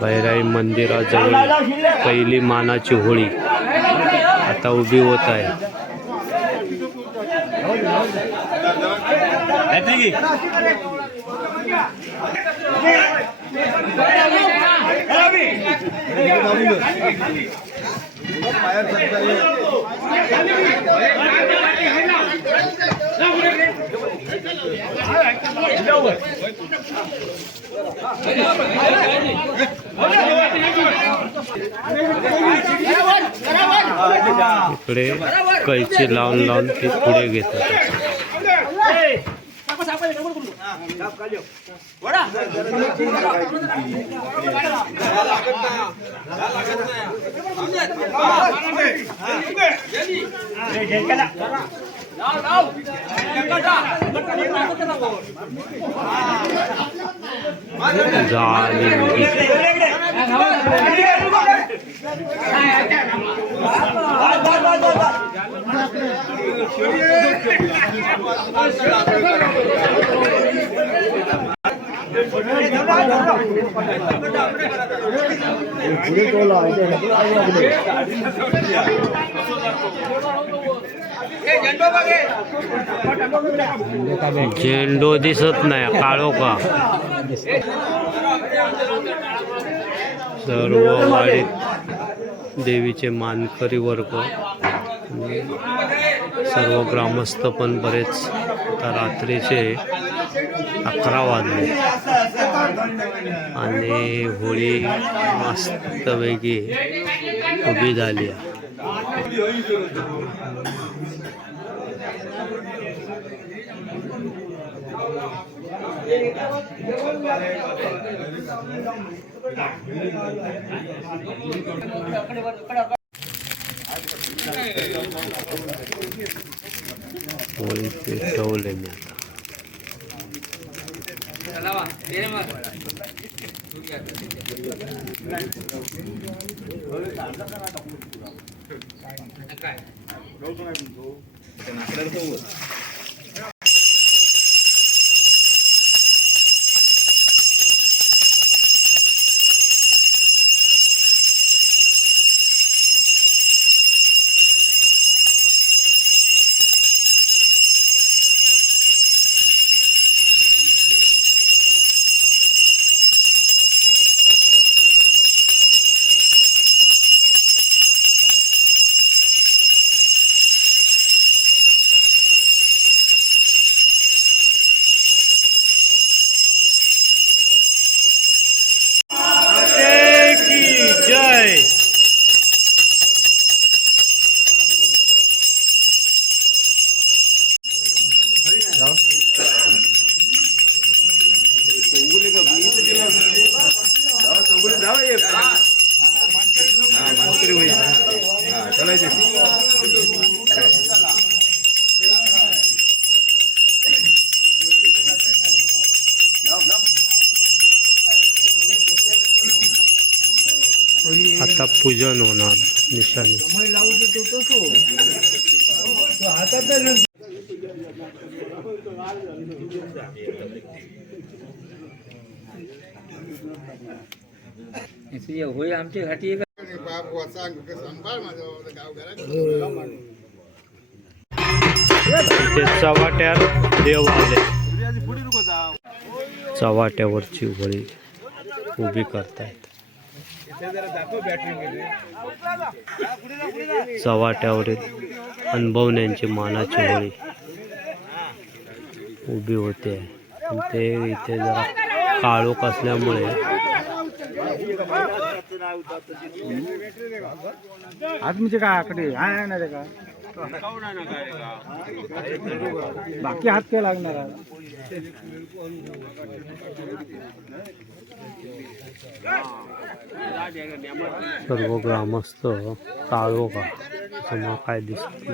बैराई मंदिराजवळ पहिली मानाची होळी आता उभी होत आहे. इकडे कैची लावून लावून ती पुढे घेतात. झेंडो दिसत नाही, काळो का सर्व वाडीत देवीचे मानकरी वर्ग, सर्व ग्रामस्थ पण बरेच. आता रात्रीचे 11 वाजले आणि होळी मस्तपैकी उभी झाली आहे. होळी पेटवले मी आता. आता पूजन होणार निशाने. होय आमच्या घाटी चव्हाट्यात देव आले. चव्हाट्यावरची होळी उभी करतायत. चव्हाट्यावरील अनुभवण्यांची मानाची होळी उभी होते. ते इथे जरा काळोख असल्यामुळे आदमीचे काय आकडे आहे ना रे का बाकी हात काय लागणार. सर्व ग्रामस्थ काळोखा समोर काय दिसत.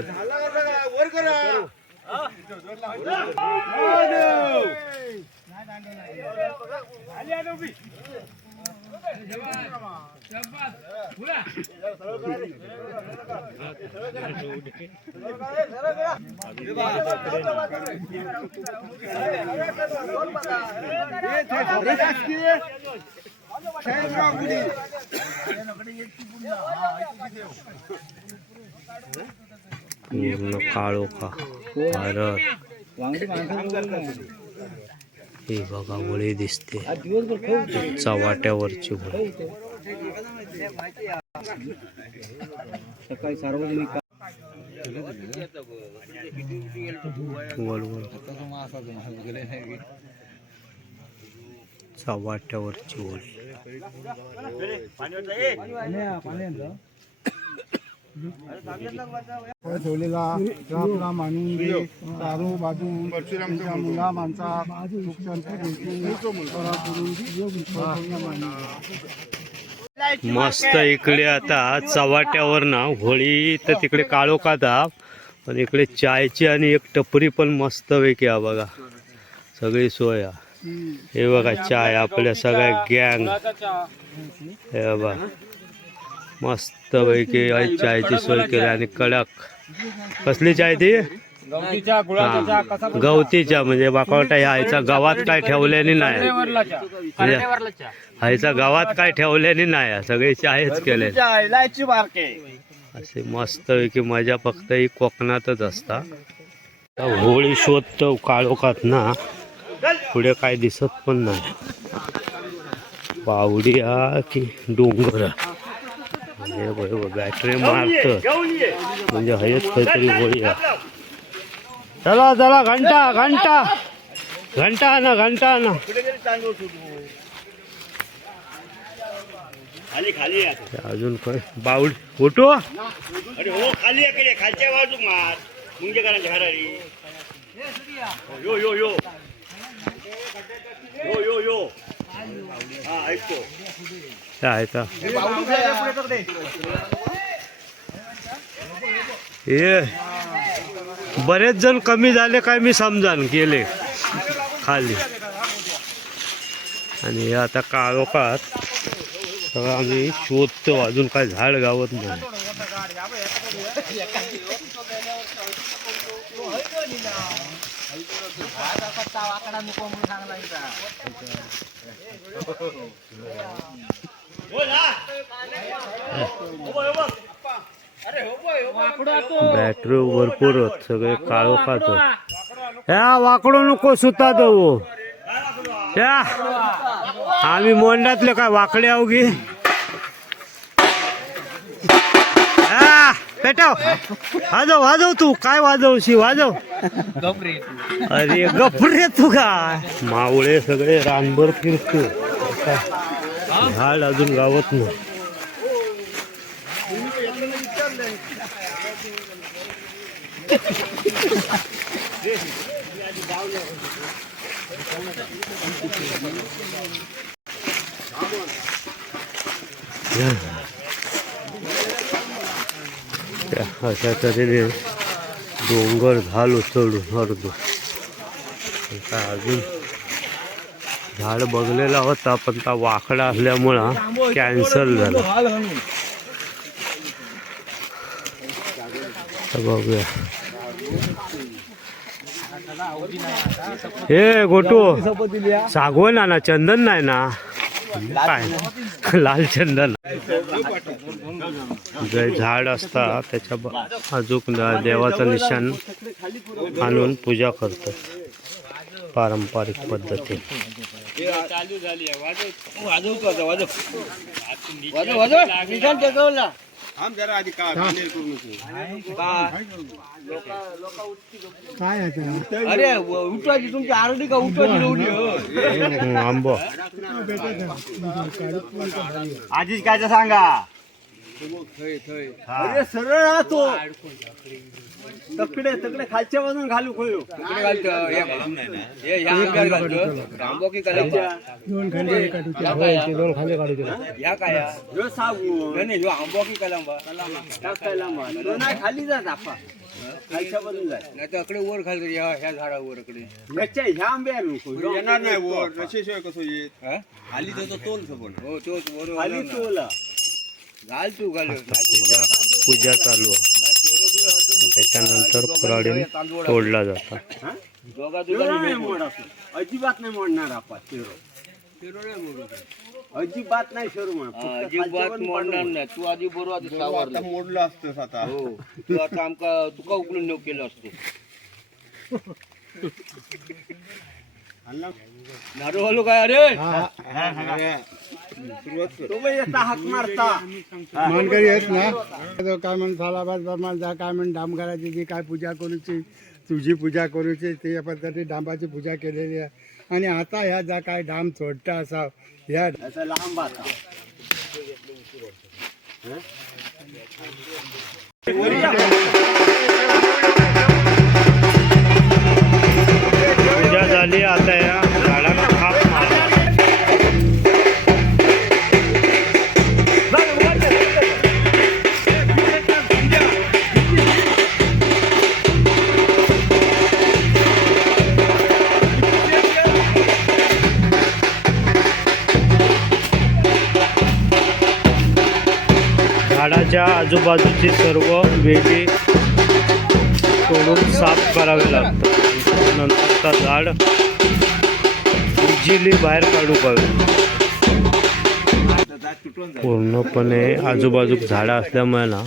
पूर्ण काळोखा भारत. वांगडी माणसं हे बघा होळी दिसते, चव्हाट्यावरची होळी. सकाळी सार्वजनिक चव्हाट्यावरची होळी. ठेवलेला आपला मानून घे चारो बाजू मुला माणसा मस्त इकडे आता चव्हाट्यावर ना होळी, तर तिकडे काळोखा दाब, पण इकडे चायची आणि एक टपरी पण मस्त पैकी आहे बघा. सगळी सोय आहे. हे बघा चाय आपल्या सगळ्या गँग. हे बघा मस्त पैकी चायची सोय केली आणि कडक. कसली चाय ती? गवतीच्या, म्हणजे बाकावटा ह्याचा गावात काय ठेवल्याने नाही, ह्याचा गावात काय ठेवल्याने नाही, सगळे चायच केले असे मस्त पैकी. मजा फक्त ही कोकणातच असता. होळी शोधतो काळोखात ना, पुढे काय दिसत पण नाही. पावडी हा की डोंगर, बॅटरी मारत म्हणजे हयच काहीतरी होळी आहे. चला चला, घंटा घंटा घंटा ना, घंटा ना. अजून काय बावडी फोटो? अरे हो, खाली इकडे खालच्या बाजू मार मुंगे करायच्या घरारी. यो यो यो यो यो यो हा ऐकतो. काय का हे बरेच जण कमी झाले काय मी समजान गेले खाली. आणि आता काळोखात सगळं आम्ही शोधतो, अजून काय झाड गावत नाही. बॅटरी भरपूर होत, सगळे काळोखात होत. ह्या वाकडो नको सुता देऊ. त्या आम्ही मोंडातले काय वाकडे अवघी. पेटव, वाजव वाजव, तू काय वाजवशी वाजव. अरे गपरे तू काय. मावळे सगळे रानभर फिरतो, झाड अजून गावत नाही. अशा तऱ्हेने डोंगर झालो चढून अर्धो. काय अजून झाड बघलेला होता, पण त्या वाकडा असल्यामुळं कॅन्सल झाला. बघूया. हे गोटू सागवण ना, चंदन नाही ना, काय लाल चंदन. जे झाड असता त्याच्या अजून देवाचं निशाण आणून पूजा करतात पारंपरिक पद्धतीने. अरे उठवायची तुमची आरडी का उठवायची आंबो आधीच काय सांगा. अरे सरळ राहतो तकडे तकडे खालच्या बाजून घालू खोयो दोन खांदे काढू या काय आंबो की कलंबा खाली जात आपा खालच्या बाजूला जाय. नाही तर अकडे वर खाली ह्या झाडावर अकडे ह्या आंब्या येणार नाही वर रशेशिवाय कसं येत हा? खाली त्याचा तोल सबन हो तोच बरोबर खाली तोला घाल तू घाल पूजा चालू आहे. त्याच्यानंतर कुऱ्हाडीने तोडला जाता. अजिबात नाही मोडणार आपण अजिबात नाही शरू अजिबात मोडणार नाही तू आधी बरोबर आधी सावरलं. मोडलं असतं आता हो तू आता आमका तुका उकलून नेऊ केलं असतो नारू काय अरे हाक मारता मानकरी आहेत ना तो काय म्हण सालाबाद बर्माल जा काय म्हण डामगाराची जी काय पूजा करूची तुझी पूजा करूची ते पद्धती डांबाची पूजा केलेली आहे. आणि आता ह्या जा काय डाम चोडटा असा ह्या लांब आता पूजा झाली. आता या झाडाला खाप मारला. झाडाच्या आजूबाजूची सर्व वेली तोडून साफ करावे लागतात. नंतर झाड इझिली बाहेर काढू पाहिजे. पूर्णपणे आजूबाजूक झाडं असल्यामुळे ना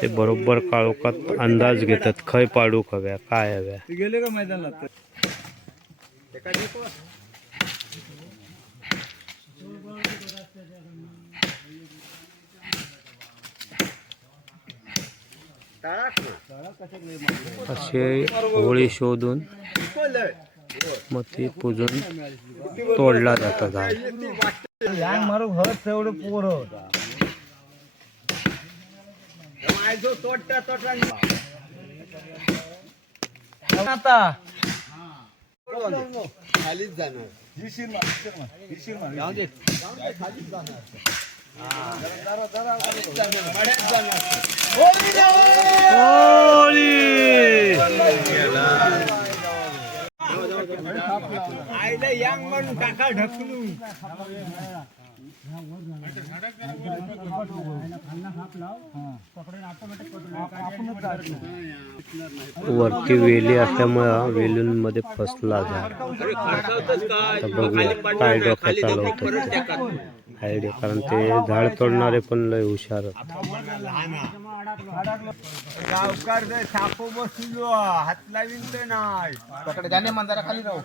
ते बरोबर काळोखात अंदाज घेतात खय पाडू हव्या काय हव्या. गेले का मैदानात असे होळी शोधून मग ती पुजून तोडला जातं झाड. मारू घर तेवढं पोर होता आता खालीच जाणार आईला यांग म्हणून टाका ढकलून वरती वेली असल्यामुळं वेलूंमध्ये फसला झाड. आता बघूया काय डोक्यात चालवतात आयडिया. कारण ते झाड तोडणारे पण लय हुशार आहेत. गावकार सापो बसलो हात लावीन ते नाही पकडे जाणे मंदारा खाली राहू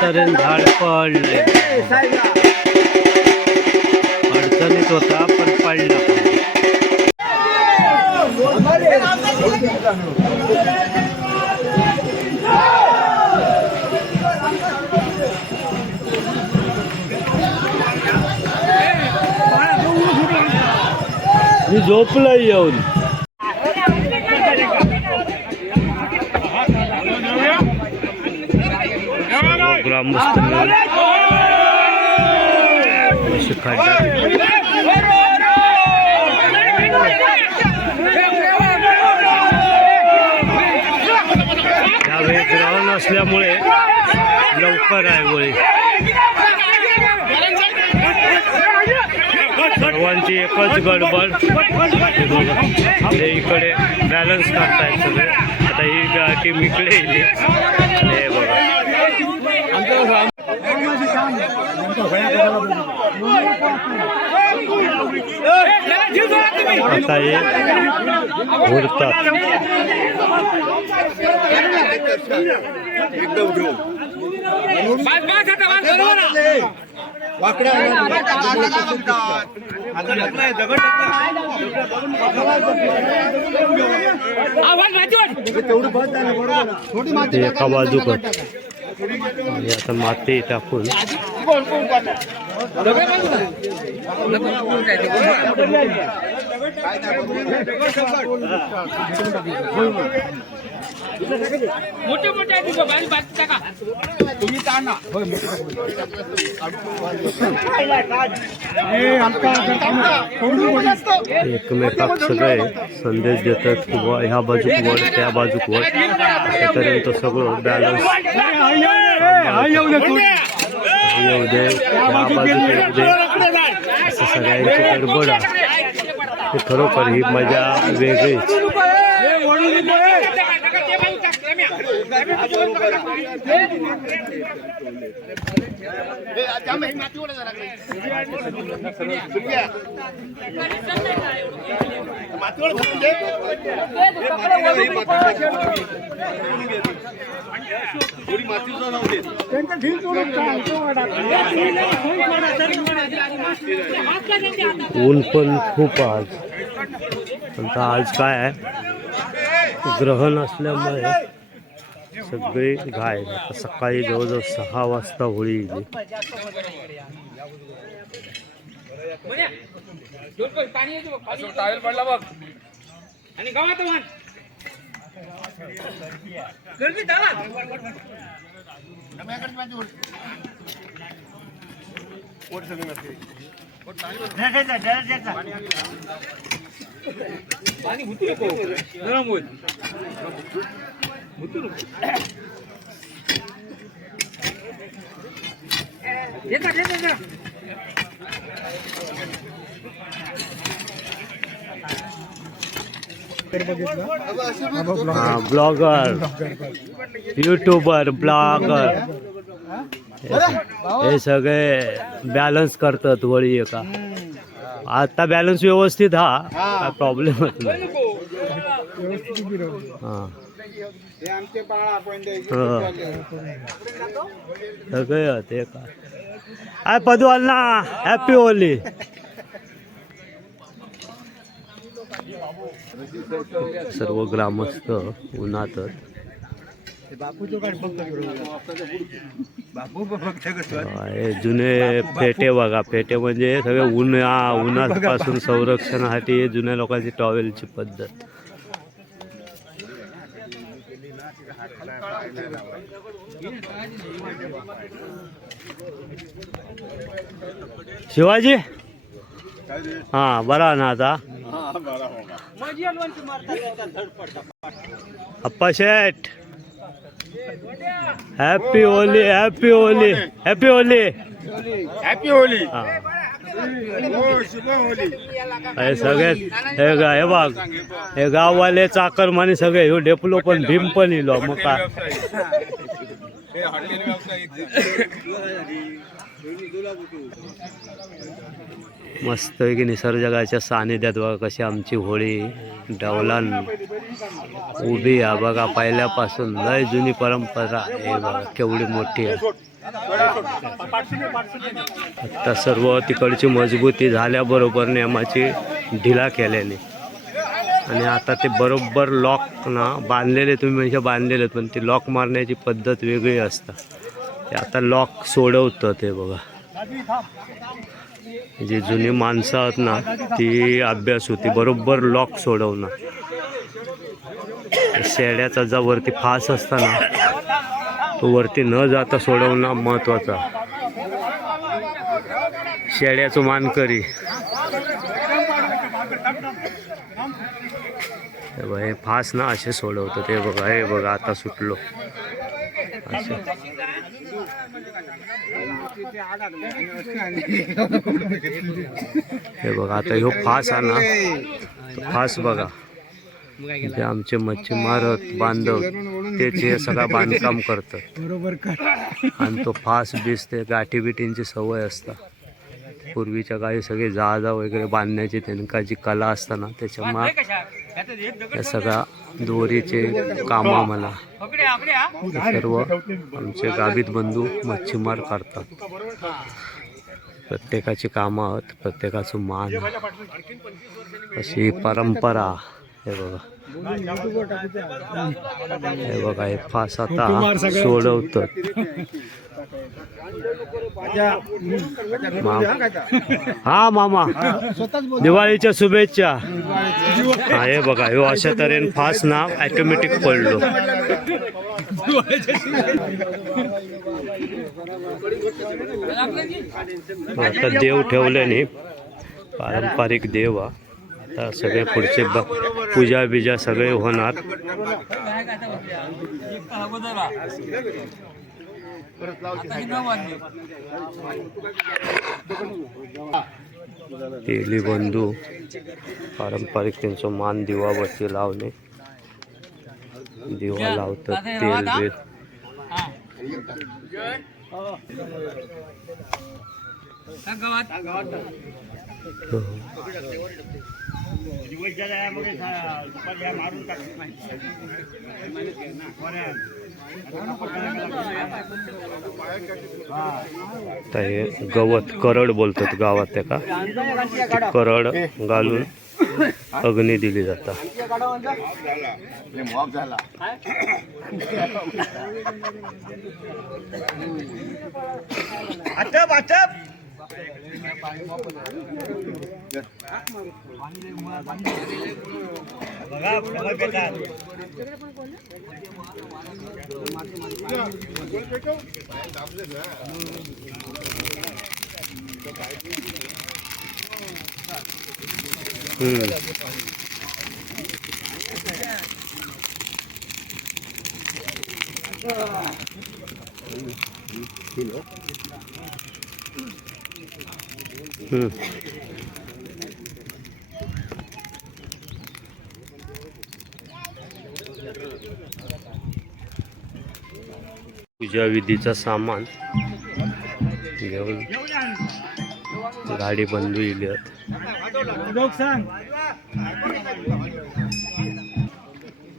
तऱ्हेने झाड पडले. अडचणीत होता पण पडला. मी झोपला येऊन. ग्रामस्थ अशी खड्डा यावेळी ग्रहण असल्यामुळे लवकर आहे होळी. सर्वांची एकच गडबड. ते इकडे बॅलन्स करतायत सगळे. आता ही टीम इकडे येईल. हे बघा आता हे उरतात. ते एका बाजूक आणि आता माती टाकून एकमेकाक सगळे संदेश देतात की बुवा ह्या बाजूक वड त्या बाजूक वड आतापर्यंत सगळं बॅलन्स येऊ दे त्या बाजूक येऊ दे असं सगळ्यांची गडबड आहे. हे खरोखर ही मजा वेगळीच. ऊन पण खूप आज. पण आज काय आहे, ग्रहण असल्यामुळे सगळी घाय. आता सकाळी जवळजवळ 6 वाजता होळी येईल. ब्लॉगर, यूट्यूबर, ब्लॉगर हे सगळे बॅलन्स करतात होळी एका. आता बॅलन्स व्यवस्थित हा, काय प्रॉब्लेमच नाही. हां सगळे ते का आय पदवालना हॅपी होली. सर्व ग्रामस्थ उन्हातच. हे जुने फेटे बघा. फेटे म्हणजे सगळे उन्हापासून संरक्षणासाठी हे जुन्या लोकांची टॉवेलची पद्धत. शिवाजी हा बरा ना आता. Appa Sheth happy Holi, happy Holi, happy Holi, happy Holi. हे सगळे हे बघ, हे गाववाले चाकरमानी सगळे ह्यो डेपलो पण भीम पण इलो. मग काय मस्त आहे की निसर्गाच्या सानिध्यात बघा कशी आमची होळी डवलान उभी आहे बघा. पहिल्यापासून लय जुनी परंपरा आहे बघा, केवढी मोठी आहे. आता सर्व तिकडची मजबूती झाल्याबरोबर नियमाची ढिला केलेली आणि आता ते बरोबर लॉक ना बांधलेले. तुम्ही म्हणजे बांधलेले पण ती लॉक मारण्याची पद्धत वेगळी असते. ते आता लॉक सोडवतं ते बघा. जी जुनी माणसं आहेत ना ती अभ्यास होती बरोबर लॉक सोडवणं. शेड्याचा जा वरती फास असता ना तो वरती न जाता सोडवणं महत्वाचा. शेड्याचं मानकरी हे फास ना असे सोडवतं ते बघा. हे बघा आता सुटलो असे. हे बघा आता ह्यो फास आहे ना, फास बघा जे आमचे मच्छीमार बांधव तेच हे सगळं बांधकाम करतात बरोबर. आणि तो फास बीस ते गाठी बिटींची सवय असता. पूर्वीच्या काळी सगळे जहाजा वगैरे बांधण्याची त्यांना जी कला असताना त्याच्यामुळे या सगळ्या दोरीचे कामा मला सर्व आमचे गावीत बंधू मच्छीमार करतात. प्रत्येकाची कामं आहेत, प्रत्येकाचं मान, अशी परंपरा. हे बघा, हे बघा, हे फास आता सोडवतात. हा मामा, दिवाळीच्या शुभेच्छा. हा, हे बघा, हे अशा तऱ्हेने फास ना ऑटोमॅटिक पडलो. आता देव ठेवल्याने पारंपरिक देव हा. आता सगळे पुढचे पूजा बिजा सगळे होणार. तेली बंधू पारंपरिक त्यांचा मान दिवाबत्ती लावणे, दिवा लावतात, तेल बेल. आता हे गवत करड बोलतात गावात, त्याका करड घालून अग्नी दिली जाता. पूजा विधीचा सामान घेऊन गाडी बंधू इली आहेत.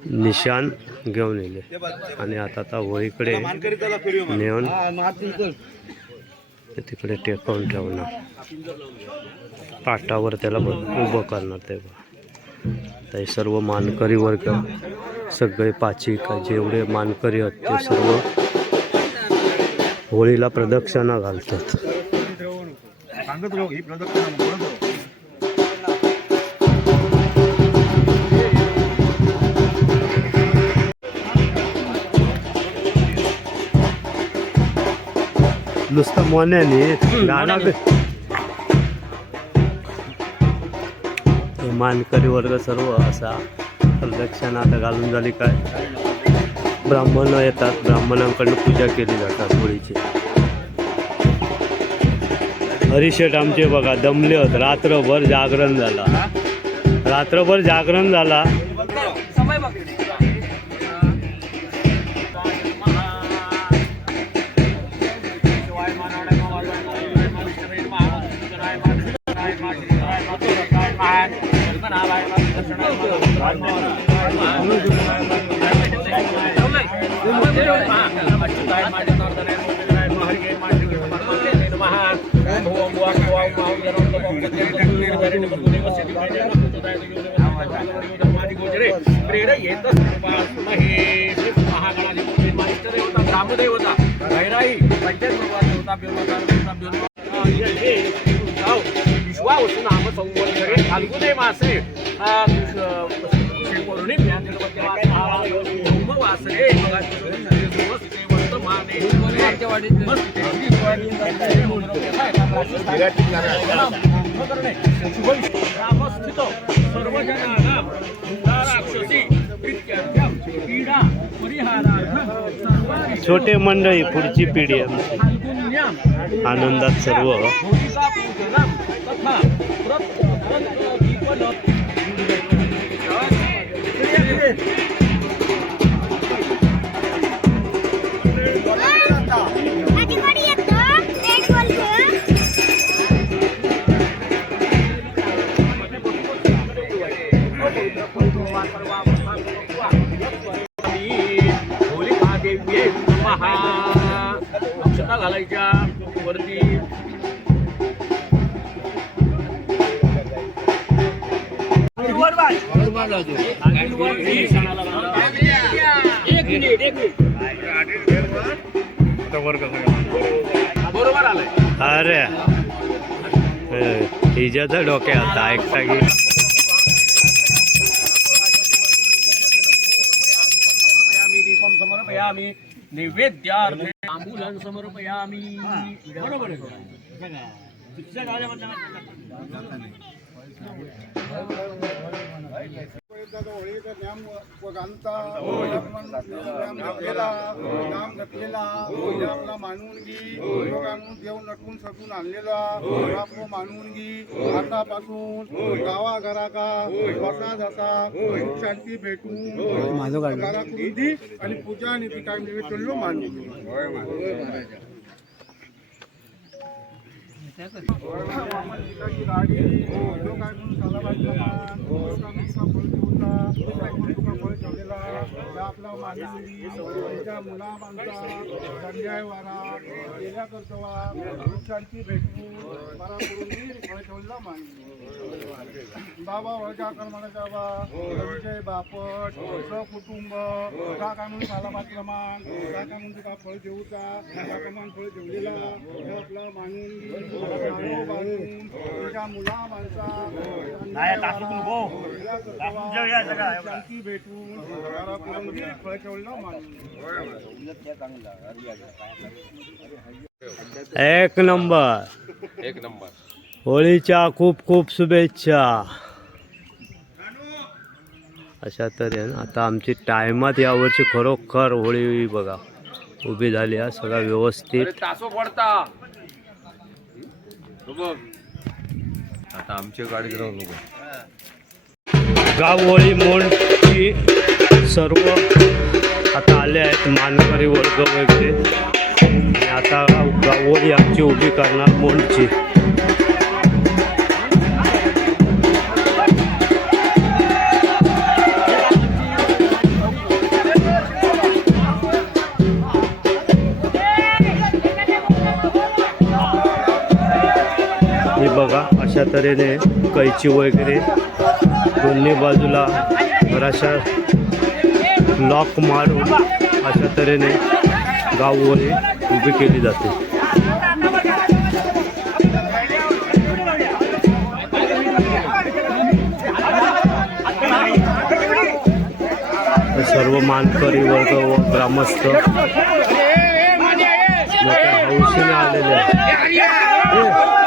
निशान घेऊन येले आणि आता होळीकडे नेऊन तिकडे टेकवून ठेवणार, पाटावर त्याला उभं करणार. तेव्हा हे सर्व मानकरी वर्ग, सगळे पाचिक जेवढे मानकरी आहेत ते सर्व होळीला प्रदक्षिणा घालतात. नुसतं मोन्याने गाणं मानकरी वर्ग सर्व असा प्रदक्षिणा आता घालून झाली. काय ब्राह्मण येतात, ब्राह्मणांकडून पूजा केली जातात होळीची. हरिशेठ आमचे बघा दमले होत, रात्रभर जागरण झाला, रात्रभर जागरण झाला. छोटे मंडळी, पुढची पिढी आनंदात सर्व. बरोबर आलाय. अरे हिच्याचा डोक्यात ऐकता की समर्पयामी नैवेद्यार्थे तांबूलं समर्पयामी. बरोबर आहे. आपला मानून घे देव नटून सटून आणलेला आपलं मानून घे. आतापासून गावा घरा का प्रसाद असा सुख शांती भेटून घरा करून दी आणि पूजा आणि ती काय मी चललो मानून आपला माझ्या मुला माणसा संध्याय वारा गेल्या करतवा शांती भेटून बरा करून ठेवला मानली बाबा वळच्या कर्माचा बा विजय बापट सकुटुंब का कामून झाला मात्रमान का कामून तुका फळ देऊचा त्या प्रमाण फळ ठेवलेला आपला मानून बांधून तुझ्या मुला माणसा शांती भेटून बरा करून फळ ठेवला मानली. एक नंबर. होळीच्या खूप खूप शुभेच्छा. अशा तऱ्हेने आता आमची टायमात यावर्षी खरोखर होळी बघा उभी झाली आहे सगळं व्यवस्थित. तासो पडता आता आमची गाडी घेऊन नको. गाव होळी मोंडची सर्व आता आले आहेत मानकरी वर्ग वगैरे आणि आता गाव होळी आमची उभी करणार मोंडची. हे बघा अशा तऱ्हेने कैची वगैरे दोन्ही बाजूला बराचशा लॉक मारून अशा तऱ्हेने गाव होळी उभी केली जाते. सर्व मानकरी वर्ग व ग्रामस्थ मोठ्या हौशीने आलेले आहेत.